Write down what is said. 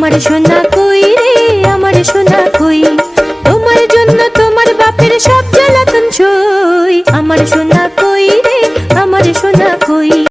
আমার সোনা কই রে, আমার সোনা কই, তোমার জন্য তোমার বাপের সব জ্বালাতন সই। আমার সোনা